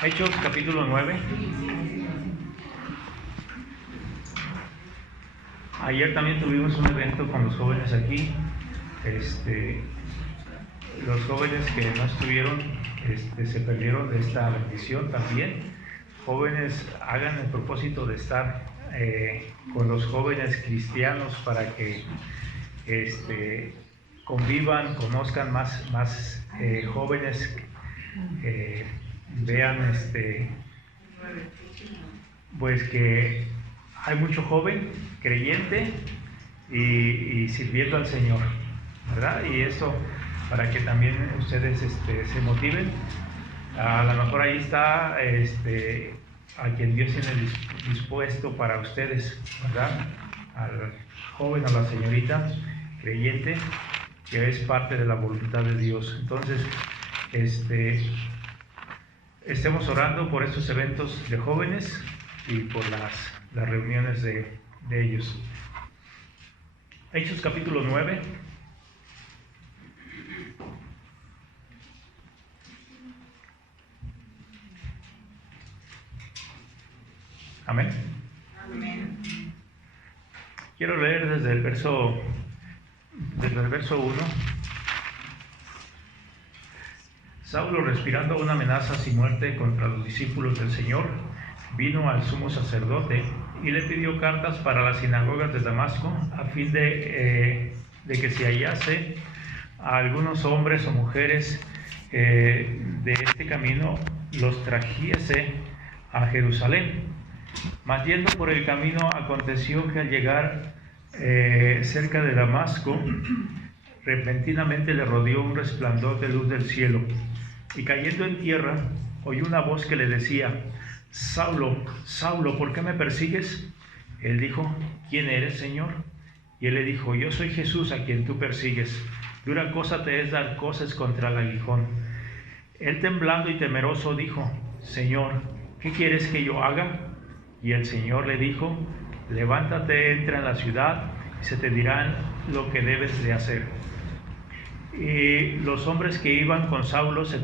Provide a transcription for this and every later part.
Hechos capítulo 9. Ayer también tuvimos un evento con los jóvenes aquí. Los jóvenes que no estuvieron se perdieron de esta bendición también. Jóvenes, hagan el propósito de estar con los jóvenes cristianos para que convivan, conozcan más jóvenes, vean pues que hay mucho joven creyente y sirviendo al Señor, ¿verdad? Y eso para que también ustedes se motiven. A lo mejor ahí está a quien Dios tiene dispuesto para ustedes, ¿verdad? Al joven, a la señorita creyente, que es parte de la voluntad de Dios. Entonces, estemos orando por estos eventos de jóvenes y por las reuniones de ellos. Hechos capítulo 9. Amén. Amén. Quiero leer desde el verso 1. Saulo, respirando una amenaza sin muerte contra los discípulos del Señor, vino al sumo sacerdote y le pidió cartas para las sinagogas de Damasco, a fin de que si hallase a algunos hombres o mujeres de este camino, los trajese a Jerusalén. Mas yendo por el camino, aconteció que al llegar cerca de Damasco, repentinamente le rodeó un resplandor de luz del cielo, y cayendo en tierra, oyó una voz que le decía: Saulo, Saulo, ¿por qué me persigues? Él dijo: ¿Quién eres, Señor? Y él le dijo: Yo soy Jesús, a quien tú persigues. Dura cosa te es dar cosas contra el aguijón. Él, temblando y temeroso, dijo: Señor, ¿qué quieres que yo haga? Y el Señor le dijo: Levántate, entra en la ciudad, y se te dirá lo que debes de hacer. Y los hombres que iban con Saulo se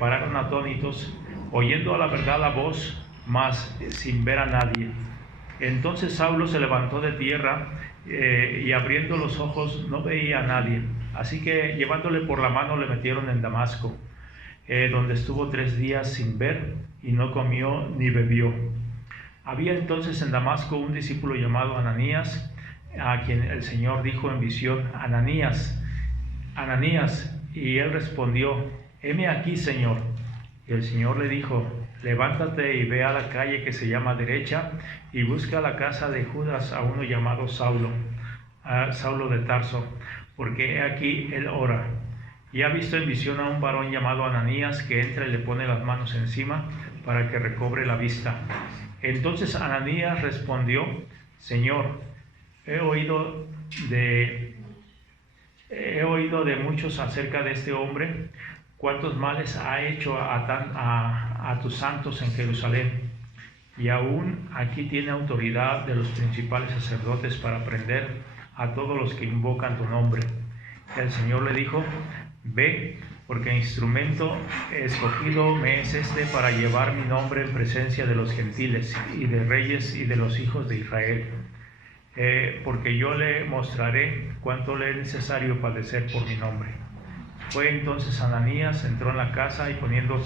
pararon atónitos, oyendo a la verdad la voz, mas sin ver a nadie. Entonces Saulo se levantó de tierra y abriendo los ojos no veía a nadie. Así que llevándole por la mano le metieron en Damasco, donde estuvo 3 días sin ver y no comió ni bebió. Había entonces en Damasco un discípulo llamado Ananías, a quien el Señor dijo en visión: Ananías, Ananías. Y él respondió: heme aquí, Señor. Y el Señor le dijo: levántate y ve a la calle que se llama Derecha, y busca la casa de Judas a uno llamado Saulo, Saulo de Tarso, porque he aquí él ora. Y ha visto en visión a un varón llamado Ananías, que entra y le pone las manos encima para que recobre la vista. Entonces Ananías respondió: Señor, he oído de muchos acerca de este hombre, cuántos males ha hecho a tus santos en Jerusalén, y aún aquí tiene autoridad de los principales sacerdotes para prender a todos los que invocan tu nombre. El Señor le dijo: ve, porque instrumento escogido me es para llevar mi nombre en presencia de los gentiles y de reyes y de los hijos de Israel, porque yo le mostraré cuánto le es necesario padecer por mi nombre. Fue entonces Ananías, entró en la casa y poniendo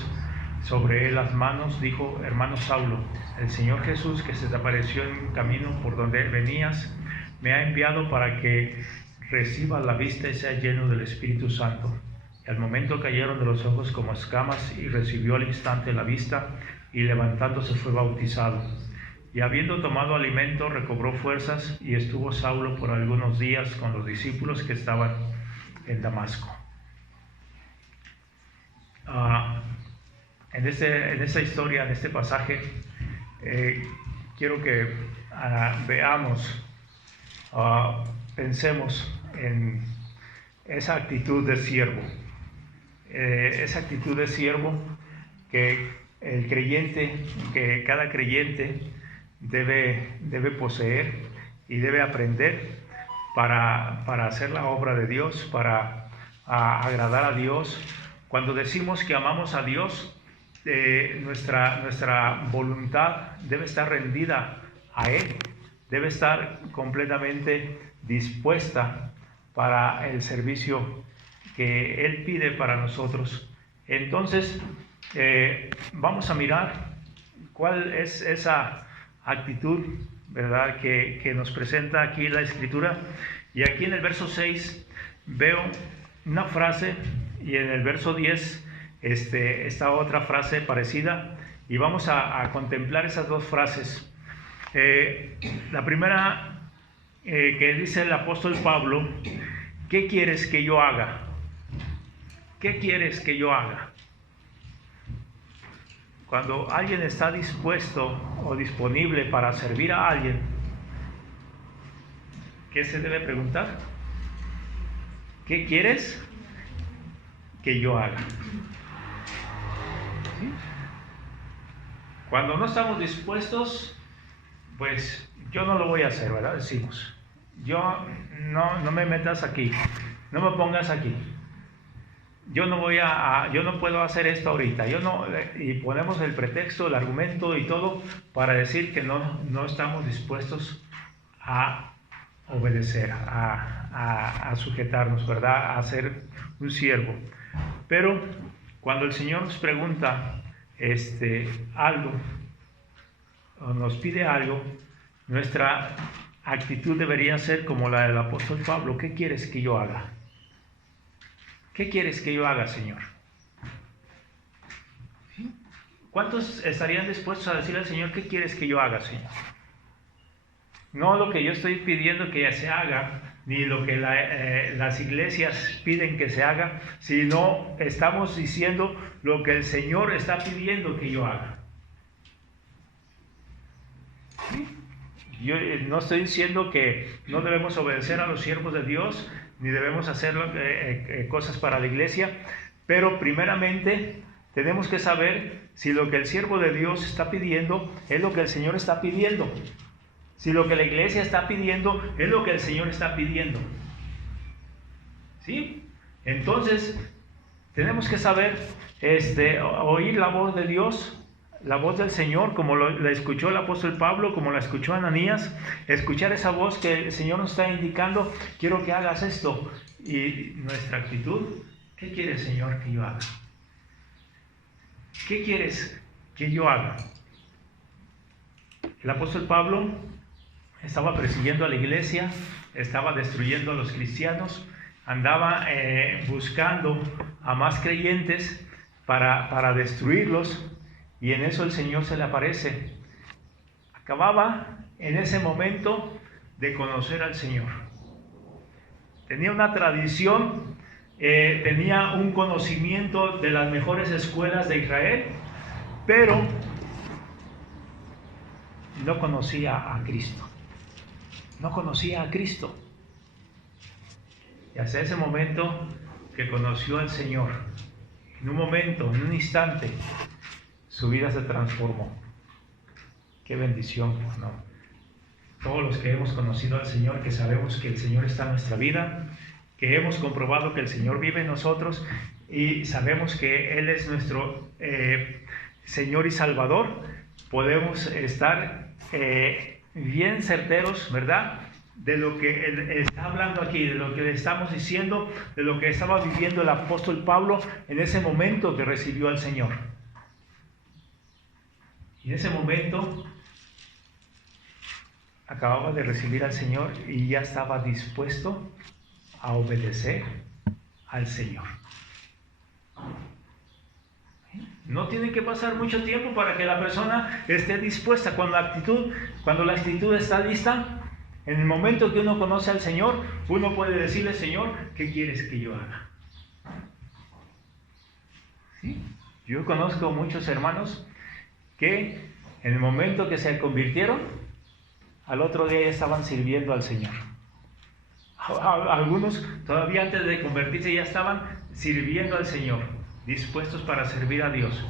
sobre él las manos, dijo: hermano Saulo, el Señor Jesús, que se te apareció en el camino por donde venías, me ha enviado para que reciba la vista y sea lleno del Espíritu Santo. Y al momento cayeron de los ojos como escamas, y recibió al instante la vista, y levantándose fue bautizado. Y habiendo tomado alimento, recobró fuerzas, y estuvo Saulo por algunos días con los discípulos que estaban en Damasco. En esta historia, en este pasaje, quiero que veamos, pensemos en esa actitud de siervo. Esa actitud de siervo que el creyente, que cada creyente debe poseer y debe aprender para hacer la obra de Dios, para agradar a Dios. Cuando decimos que amamos a Dios, nuestra voluntad debe estar rendida a Él, debe estar completamente dispuesta para el servicio que Él pide para nosotros. Entonces, vamos a mirar cuál es esa actitud, ¿verdad?, que nos presenta aquí la Escritura. Y aquí en el verso 6 veo una frase, y en el verso 10 está otra frase parecida, y vamos a contemplar esas dos frases. La primera, que dice el apóstol Pablo: ¿qué quieres que yo haga? ¿Qué quieres que yo haga? Cuando alguien está dispuesto o disponible para servir a alguien, ¿qué se debe preguntar? ¿Qué quieres que yo haga? ¿Sí? Cuando no estamos dispuestos, pues yo no lo voy a hacer, ¿verdad? Decimos, yo no me metas aquí, no me pongas aquí. Yo no puedo hacer esto ahorita, y ponemos el pretexto, el argumento y todo para decir que no estamos dispuestos a obedecer, a sujetarnos, ¿verdad?, a ser un siervo. Pero cuando el Señor nos pregunta algo, o nos pide algo, nuestra actitud debería ser como la del apóstol Pablo: ¿qué quieres que yo haga? ¿Qué quieres que yo haga, Señor? ¿Sí? ¿Cuántos estarían dispuestos a decirle al Señor: ¿qué quieres que yo haga, Señor? No lo que yo estoy pidiendo que se haga, ni lo que las iglesias piden que se haga, sino estamos diciendo lo que el Señor está pidiendo que yo haga. ¿Sí? Yo no estoy diciendo que no debemos obedecer a los siervos de Dios, ni debemos hacer cosas para la iglesia, pero primeramente tenemos que saber si lo que el siervo de Dios está pidiendo es lo que el Señor está pidiendo. Si lo que la iglesia está pidiendo es lo que el Señor está pidiendo. ¿Sí? Entonces, tenemos que saber, oír la voz de Dios, la voz del Señor, como la escuchó el apóstol Pablo, como la escuchó Ananías, escuchar esa voz que el Señor nos está indicando: quiero que hagas esto. Y nuestra actitud: ¿qué quieres, Señor, que yo haga? ¿Qué quieres que yo haga? El apóstol Pablo estaba persiguiendo a la iglesia, estaba destruyendo a los cristianos, andaba buscando a más creyentes para destruirlos, y en eso el Señor se le aparece. Acababa en ese momento de conocer al Señor. Tenía una tradición, tenía un conocimiento de las mejores escuelas de Israel, pero no conocía a Cristo. No conocía a Cristo. Y hasta ese momento que conoció al Señor, en un momento, en un instante, su vida se transformó. Qué bendición, ¿no? Todos los que hemos conocido al Señor, que sabemos que el Señor está en nuestra vida, que hemos comprobado que el Señor vive en nosotros y sabemos que Él es nuestro Señor y Salvador, podemos estar bien certeros, ¿verdad?, de lo que Él está hablando aquí, de lo que le estamos diciendo, de lo que estaba viviendo el apóstol Pablo en ese momento que recibió al Señor. Y en ese momento acababa de recibir al Señor y ya estaba dispuesto a obedecer al Señor. No tiene que pasar mucho tiempo para que la persona esté dispuesta. Cuando la actitud está lista, en el momento que uno conoce al Señor, uno puede decirle: Señor, ¿qué quieres que yo haga? ¿Sí? Yo conozco muchos hermanos que en el momento que se convirtieron, al otro día ya estaban sirviendo al Señor. Algunos todavía antes de convertirse ya estaban sirviendo al Señor, dispuestos para servir a Dios.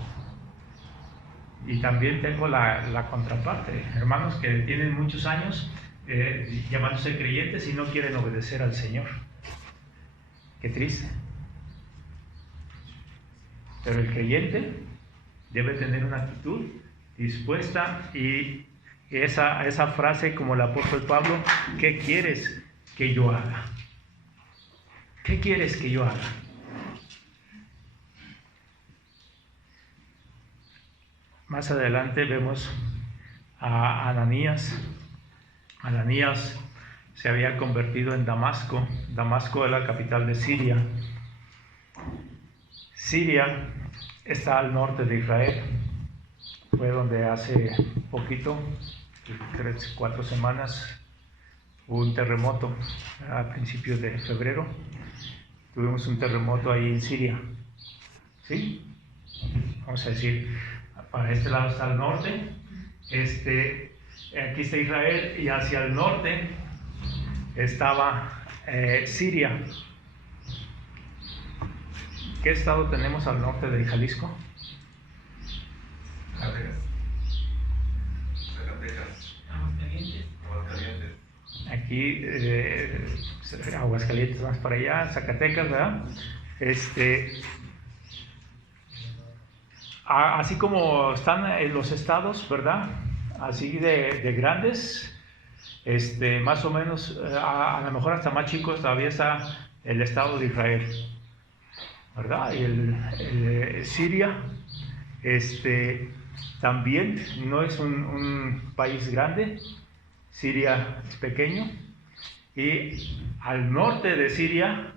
Y también tengo la contraparte, hermanos que tienen muchos años llamándose creyentes y no quieren obedecer al Señor. Qué triste. Pero el creyente debe tener una actitud dispuesta y esa frase como el apóstol Pablo, ¿qué quieres que yo haga? ¿Qué quieres que yo haga? Más adelante vemos a Ananías. Ananías se había convertido en Damasco. Damasco es la capital de Siria. Siria está al norte de Israel. Fue donde hace poquito, 3 o 4 semanas, hubo un terremoto a principios de febrero. Tuvimos un terremoto ahí en Siria. ¿Sí? Vamos a decir, para este lado está el norte. Aquí está Israel y hacia el norte estaba Siria. ¿Qué estado tenemos al norte de Jalisco? Zacatecas. Aguascalientes. Aquí, Aguascalientes, más para allá, Zacatecas, ¿verdad? Así como están los estados, ¿verdad? Así de grandes, más o menos, a lo mejor hasta más chicos, todavía está el estado de Israel, ¿verdad? Y Siria, también no es un país grande. Siria es pequeño, y al norte de Siria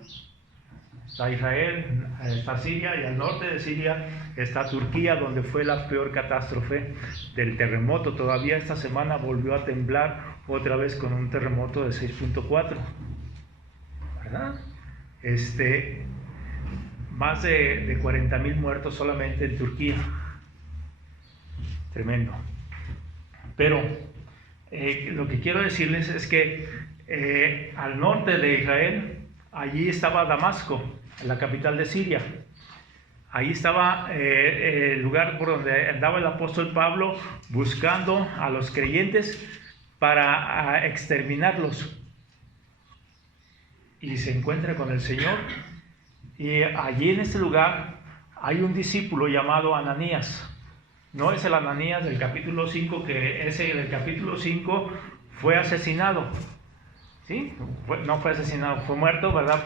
está Israel, está Siria, y al norte de Siria está Turquía, donde fue la peor catástrofe del terremoto. Todavía esta semana volvió a temblar otra vez con un terremoto de 6.4, ¿verdad? Más de 40,000 muertos solamente en Turquía. Tremendo. Pero lo que quiero decirles es que al norte de Israel, allí estaba Damasco, la capital de Siria. Ahí estaba el lugar por donde andaba el apóstol Pablo buscando a los creyentes para exterminarlos. Y se encuentra con el Señor. Y allí en este lugar hay un discípulo llamado Ananías. No es el Ananías del capítulo 5, que ese del capítulo 5 fue asesinado. ¿Sí? No fue asesinado, fue muerto, ¿verdad?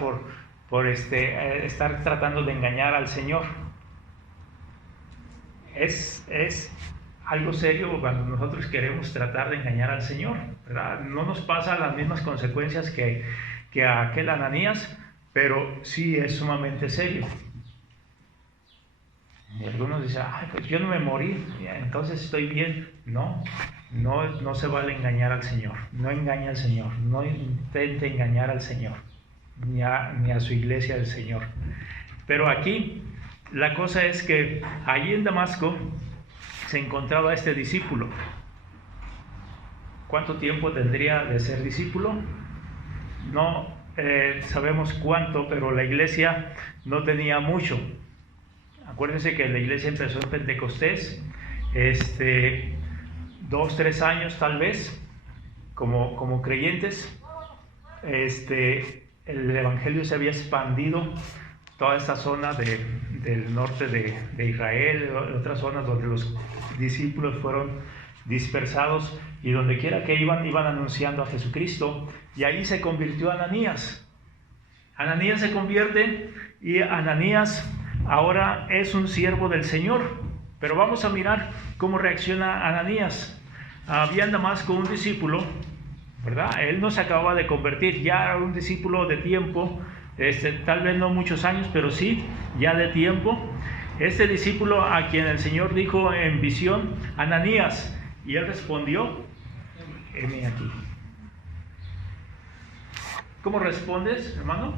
Por estar tratando de engañar al Señor. Es algo serio cuando nosotros queremos tratar de engañar al Señor, ¿verdad? No nos pasa las mismas consecuencias que a aquel Ananías, pero sí es sumamente serio. Y algunos dicen, pues yo no me morí, entonces estoy bien. No se vale engañar al Señor. No engañe al Señor, no intente engañar al Señor, ni a su iglesia del Señor. Pero aquí la cosa es que allí en Damasco se encontraba este discípulo. ¿Cuánto tiempo tendría de ser discípulo? No sabemos cuánto, pero la iglesia no tenía mucho. Acuérdense que la iglesia empezó en Pentecostés, 2, 3 años tal vez, como creyentes. El evangelio se había expandido toda esta zona del norte de Israel, otras zonas donde los discípulos fueron dispersados, y donde quiera que iban anunciando a Jesucristo. Y ahí se convirtió Ananías. Ananías se convierte, y Ananías ahora es un siervo del Señor. Pero vamos a mirar cómo reacciona Ananías. Había en Damasco un discípulo, ¿verdad? Él no se acababa de convertir, ya era un discípulo de tiempo, tal vez no muchos años, pero sí, ya de tiempo. Este discípulo a quien el Señor dijo en visión, Ananías, y él respondió, heme aquí. ¿Cómo respondes, hermano?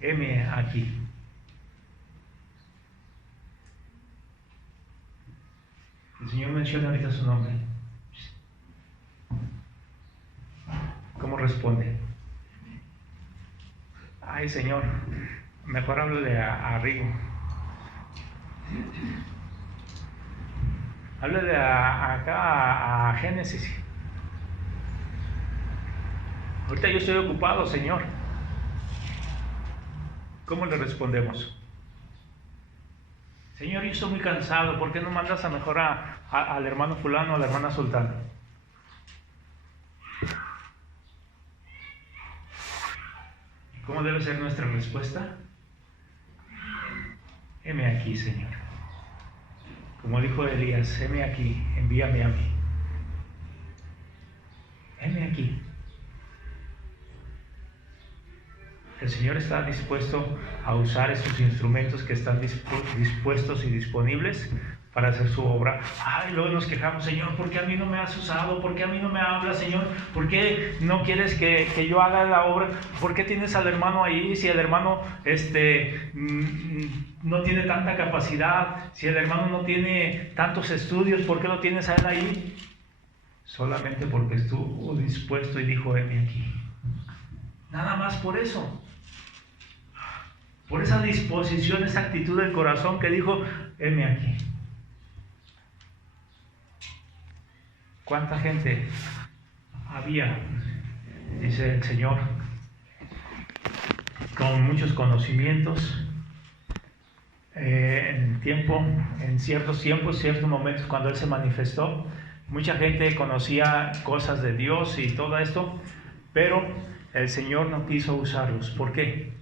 Heme aquí. El Señor menciona ahorita su nombre. ¿Cómo responde? Ay, Señor, mejor háblale a Rigo. Háblale acá a Génesis. Ahorita yo estoy ocupado, Señor. ¿Cómo le respondemos? Señor, yo estoy muy cansado, ¿por qué no mandas a mejor al hermano fulano o a la hermana sultana? ¿Cómo debe ser nuestra respuesta? Heme aquí, Señor. Como dijo Elías, heme aquí, envíame a mí. Heme aquí. El Señor está dispuesto a usar esos instrumentos que están dispuestos y disponibles para hacer su obra. Ay, luego nos quejamos, Señor, ¿por qué a mí no me has usado? ¿Por qué a mí no me hablas, Señor? ¿Por qué no quieres que yo haga la obra? ¿Por qué tienes al hermano ahí? Si el hermano no tiene tanta capacidad, si el hermano no tiene tantos estudios, ¿por qué lo tienes a él ahí? Solamente porque estuvo dispuesto y dijo, heme aquí. Nada más por eso. Por esa disposición, esa actitud del corazón que dijo, heme aquí. ¿Cuánta gente había, dice el Señor, con muchos conocimientos, en ciertos tiempos, ciertos momentos cuando Él se manifestó? Mucha gente conocía cosas de Dios y todo esto, pero el Señor no quiso usarlos. ¿Por qué?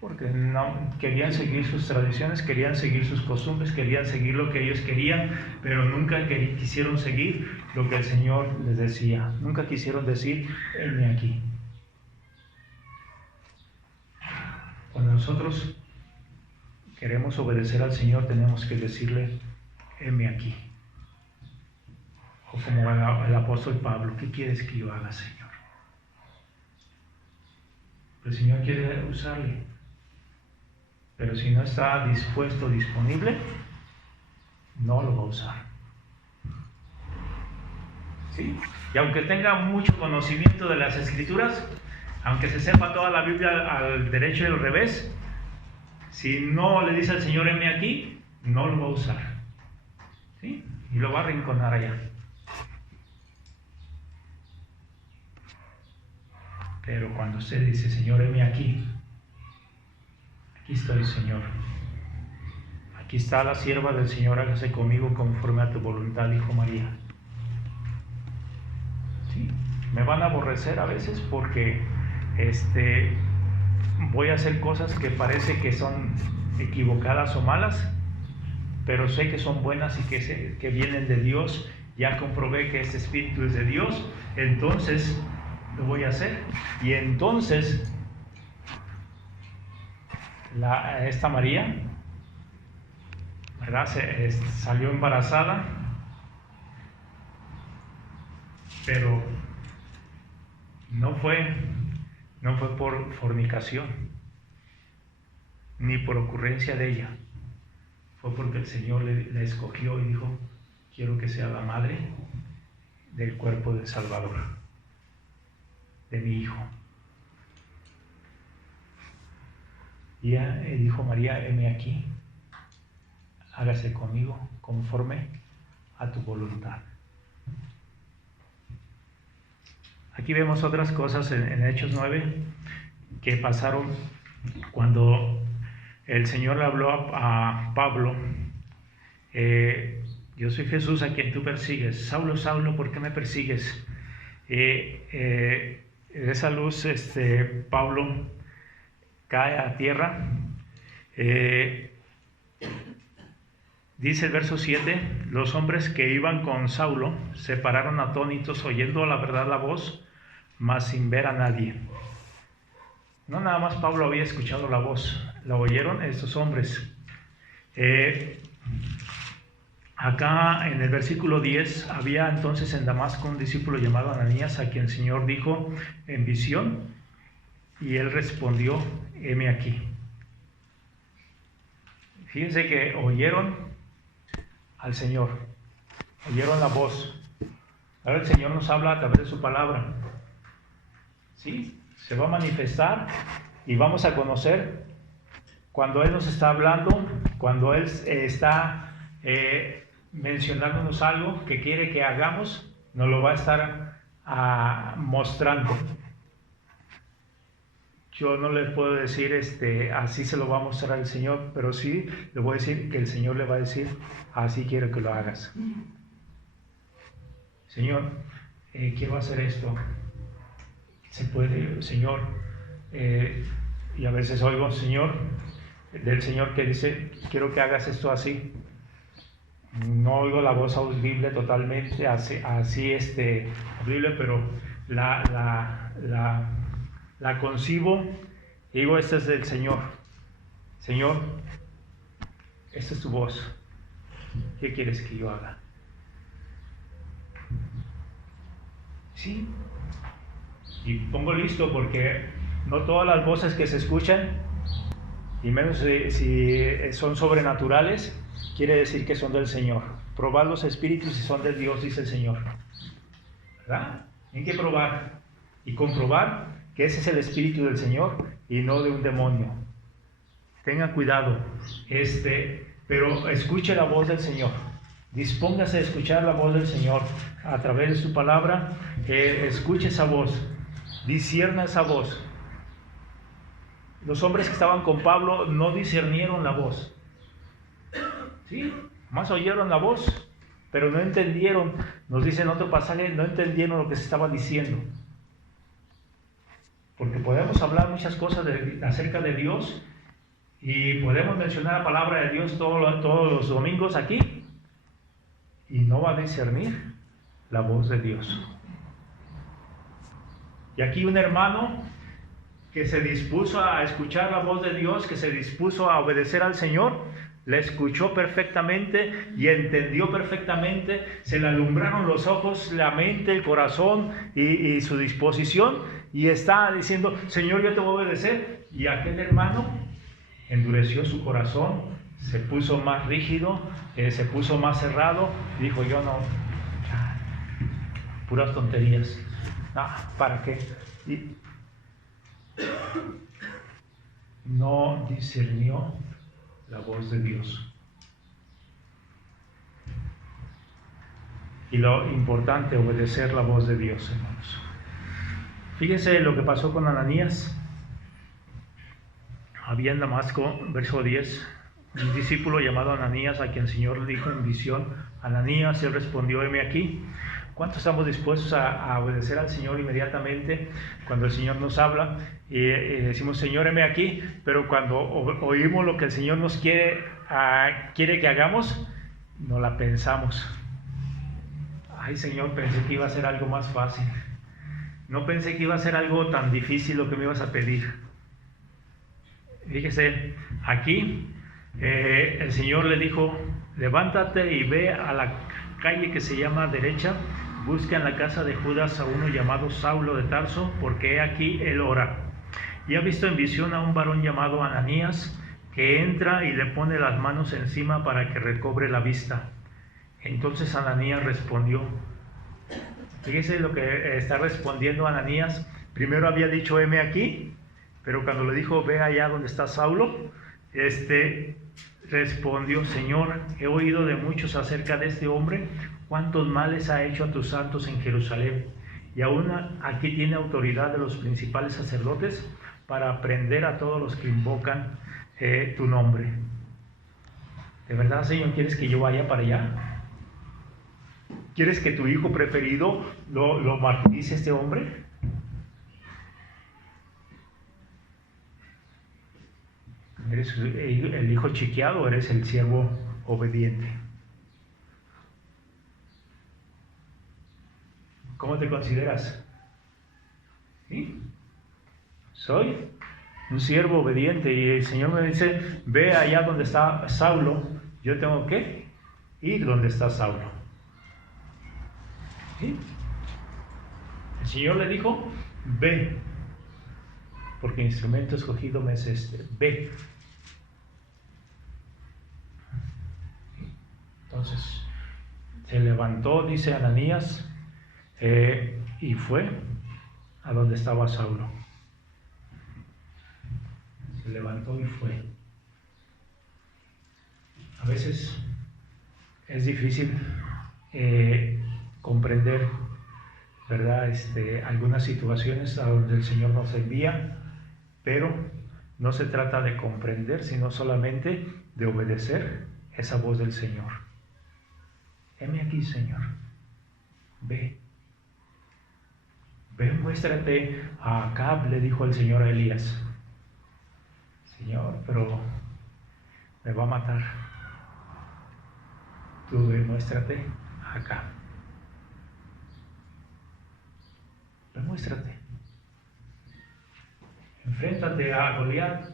Porque no querían seguir sus tradiciones, querían seguir sus costumbres, querían seguir lo que ellos querían, pero nunca quisieron seguir lo que el Señor les decía. Nunca quisieron decir, heme aquí. Cuando nosotros queremos obedecer al Señor, tenemos que decirle, heme aquí. O como el apóstol Pablo, ¿qué quieres que yo haga, Señor? El Señor quiere usarle. Pero si no está dispuesto, disponible, no lo va a usar. ¿Sí? Y aunque tenga mucho conocimiento de las Escrituras, aunque se sepa toda la Biblia al derecho y al revés, si no le dice al Señor, heme aquí, no lo va a usar. ¿Sí? Y lo va a arrinconar allá. Pero cuando usted dice, Señor, heme aquí, aquí estoy, Señor. Aquí está la sierva del Señor, hágase conmigo conforme a tu voluntad, dijo María. ¿Sí? Me van a aborrecer a veces porque voy a hacer cosas que parece que son equivocadas o malas, pero sé que son buenas y que vienen de Dios. Ya comprobé que este espíritu es de Dios, entonces lo voy a hacer. Y entonces esta María, ¿verdad? Salió embarazada, pero no fue por fornicación, ni por ocurrencia de ella. Fue porque el Señor la escogió y dijo, quiero que sea la madre del cuerpo del Salvador, de mi Hijo. Y ella dijo, María, heme aquí, hágase conmigo conforme a tu voluntad. Aquí vemos otras cosas en Hechos 9 que pasaron cuando el Señor le habló a Pablo. Yo soy Jesús a quien tú persigues. Saulo, Saulo, ¿por qué me persigues? Esa luz, Pablo cae a tierra. Dice el verso 7, los hombres que iban con Saulo se pararon atónitos oyendo la verdad la voz, mas sin ver a nadie. No nada más Pablo había escuchado la voz, la oyeron estos hombres. Acá en el versículo 10, había entonces en Damasco un discípulo llamado Ananías, a quien el Señor dijo en visión, y él respondió, heme aquí. Fíjense que oyeron al Señor, oyeron la voz. Ahora el Señor nos habla a través de su palabra. ¿Sí? Se va a manifestar y vamos a conocer cuando Él nos está hablando, cuando Él está mencionándonos algo que quiere que hagamos, nos lo va a estar mostrando. yo no le puedo decir así se lo va a mostrar el Señor, pero sí le voy a decir que el Señor le va a decir, así quiero que lo hagas. Señor, quiero hacer esto. Se puede, Señor. Y a veces oigo, Señor, del Señor que dice, quiero que hagas esto así. No oigo la voz audible totalmente, así audible, pero la concibo y digo, este es del Señor. Señor, esta es tu voz. ¿Qué quieres que yo haga? Sí. Y pongo listo porque no todas las voces que se escuchan, y menos si son sobrenaturales, quiere decir que son del Señor. Probad los espíritus si son de Dios, dice el Señor. ¿Verdad? Hay que probar y comprobar que ese es el espíritu del Señor y no de un demonio. Tengan cuidado, pero escuche la voz del Señor. Dispóngase a escuchar la voz del Señor a través de su palabra. Escuche esa voz, discierna esa voz. Los hombres que estaban con Pablo no discernieron la voz. Sí, más oyeron la voz, pero no entendieron. Nos dice en otro pasaje, no entendieron lo que se estaba diciendo. Porque podemos hablar muchas cosas acerca de Dios y podemos mencionar la palabra de Dios todos los domingos aquí y no va a discernir la voz de Dios. Y aquí un hermano que se dispuso a escuchar la voz de Dios, que se dispuso a obedecer al Señor, le escuchó perfectamente y entendió perfectamente, se le alumbraron los ojos, la mente, el corazón y su disposición, y está diciendo, Señor, yo te voy a obedecer. Y aquel hermano endureció su corazón, se puso más rígido, se puso más cerrado, dijo, yo no, puras tonterías, ¿para qué? Y no discernió la voz de Dios. Y lo importante, obedecer la voz de Dios, hermanos. Fíjense lo que pasó con Ananías. Había en Damasco, verso 10, un discípulo llamado Ananías, a quien el Señor le dijo en visión, Ananías, él respondió, heme aquí. ¿Cuántos estamos dispuestos a obedecer al Señor inmediatamente cuando el Señor nos habla y decimos, Señor, heme aquí? Pero cuando oímos lo que el Señor nos quiere que hagamos, no la pensamos. Ay, Señor, pensé que iba a ser algo más fácil. No pensé que iba a ser algo tan difícil lo que me ibas a pedir. Fíjese, aquí el Señor le dijo, levántate y ve a la calle que se llama derecha, busca en la casa de Judas a uno llamado Saulo de Tarso, porque he aquí él ora. Y ha visto en visión a un varón llamado Ananías, que entra y le pone las manos encima para que recobre la vista. Entonces Ananías respondió. Fíjese lo que está respondiendo Ananías. Primero había dicho, heme aquí, pero cuando le dijo, ve allá donde está Saulo, respondió, Señor, he oído de muchos acerca de este hombre, cuántos males ha hecho a tus santos en Jerusalén, y aún aquí tiene autoridad de los principales sacerdotes para prender a todos los que invocan tu nombre. ¿De verdad, Señor, quieres que yo vaya para allá? ¿Quieres que tu hijo preferido lo martirice este hombre? ¿Eres el hijo chiqueado o eres el siervo obediente? ¿Cómo te consideras? ¿Sí? Soy un siervo obediente y el Señor me dice, ve allá donde está Saulo, yo tengo que ir donde está Saulo. ¿Sí? El Señor le dijo, ve, porque el instrumento escogido me es ve. Entonces, se levantó, dice Ananías, y fue a donde estaba Saulo. Se levantó y fue. A veces es difícil comprender, ¿verdad? Algunas situaciones a donde el Señor nos envía, Pero no se trata de comprender, sino solamente de obedecer esa voz del Señor. Heme aquí, Señor. Ve. Ve, muéstrate a Acab, le dijo el Señor a Elías. Señor, pero me va a matar. Tú ve, muéstrate a Acab. Ve, muéstrate. Enfréntate a Goliat.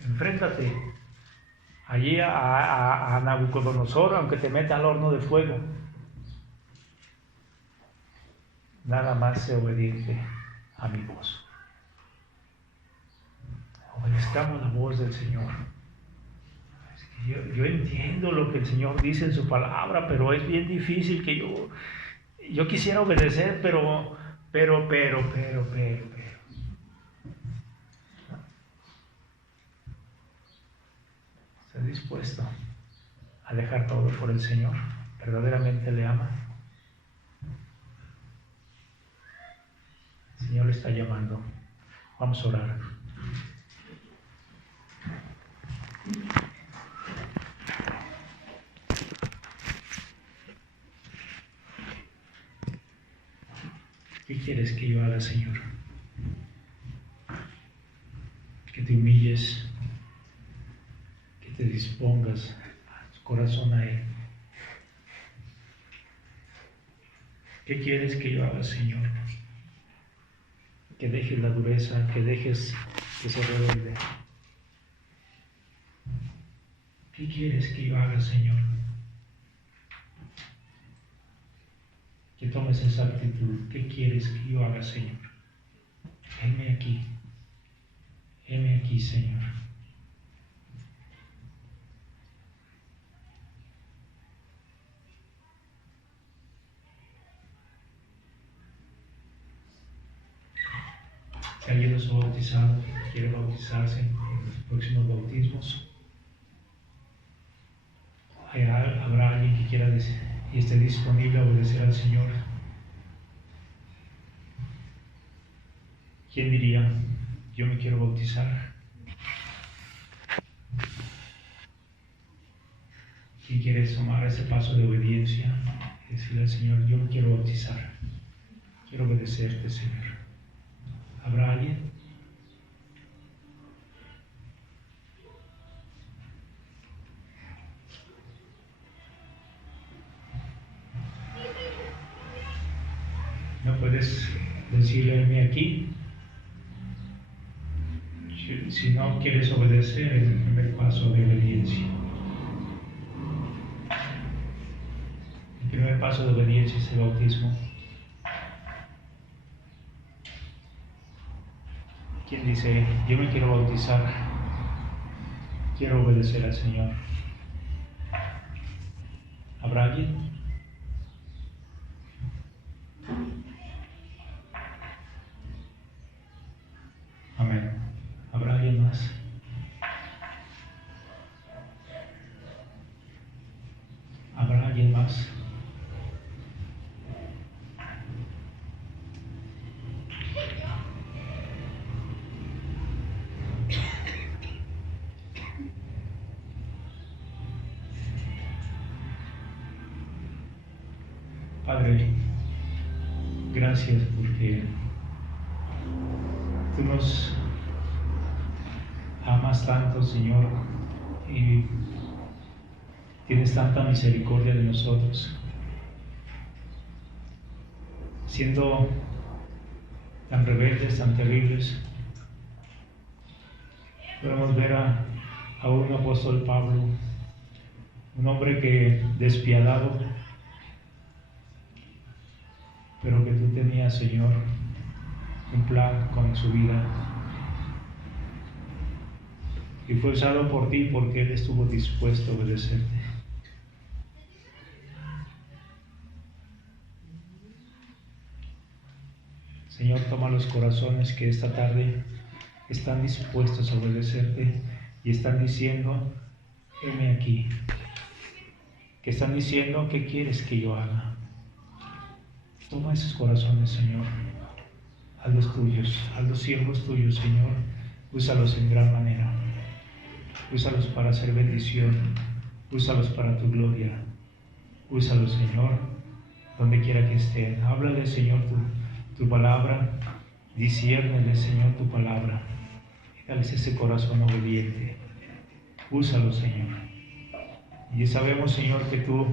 Enfréntate allí a Nabucodonosor, aunque te meta al horno de fuego. Nada más sé obediente a mi voz. Obedezcamos la voz del Señor. Es que yo entiendo lo que el Señor dice en su palabra, pero es bien difícil que yo quisiera obedecer, pero. ¿Estás dispuesto a dejar todo por el Señor? ¿Verdaderamente le ama? El Señor le está llamando. Vamos a orar. ¿Qué quieres que yo haga, Señor? Que te humilles, que te dispongas a tu corazón a Él. ¿Qué quieres que yo haga, Señor? Que dejes la dureza, que dejes que se rebelde. ¿Qué quieres que yo haga, Señor? Que tomes esa actitud. ¿Qué quieres que yo haga, Señor? Heme aquí. Heme aquí, Señor. Si alguien no se ha bautizado, quiere bautizarse en los próximos bautismos, habrá alguien que quiera decir y esté disponible a obedecer al Señor. ¿Quién diría, yo me quiero bautizar? ¿Quién quiere tomar ese paso de obediencia y decirle al Señor, yo me quiero bautizar, quiero obedecerte, Señor? ¿Habrá alguien? No puedes decirle aquí. Si no quieres obedecer, es el primer paso de obediencia. El primer paso de obediencia es el bautismo. ¿Quién dice, yo me quiero bautizar, quiero obedecer al Señor? ¿Habrá alguien? Amén. ¿Habrá alguien más? ¿Habrá alguien más? Padre, gracias porque tú nos amas tanto, Señor, y tienes tanta misericordia de nosotros. Siendo tan rebeldes, tan terribles, podemos ver a un apóstol Pablo, un hombre que despiadado, pero que tú tenías, Señor, un plan con su vida. Y fue usado por ti porque Él estuvo dispuesto a obedecerte. Señor, toma los corazones que esta tarde están dispuestos a obedecerte y están diciendo, heme aquí. Que están diciendo, ¿qué quieres que yo haga? Toma esos corazones, Señor. haz los tuyos, haz los siervos tuyos, Señor, úsalos en gran manera, úsalos para hacer bendición, úsalos para tu gloria, úsalos, Señor, donde quiera que estén. Háblale, Señor, tu palabra, disciérnele, Señor, tu palabra, y dales ese corazón obediente. Úsalos, Señor. Y sabemos, Señor, que tú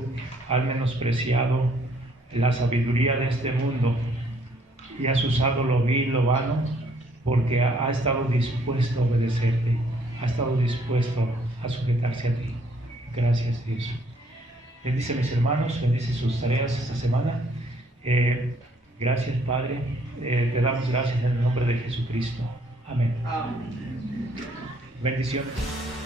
has menospreciado la sabiduría de este mundo y has usado lo vil, lo vano, porque ha estado dispuesto a obedecerte, ha estado dispuesto a sujetarse a ti. Gracias, Dios. Bendice a mis hermanos, bendice sus tareas esta semana. Gracias, Padre. Te damos gracias en el nombre de Jesucristo. Amén. Bendiciones.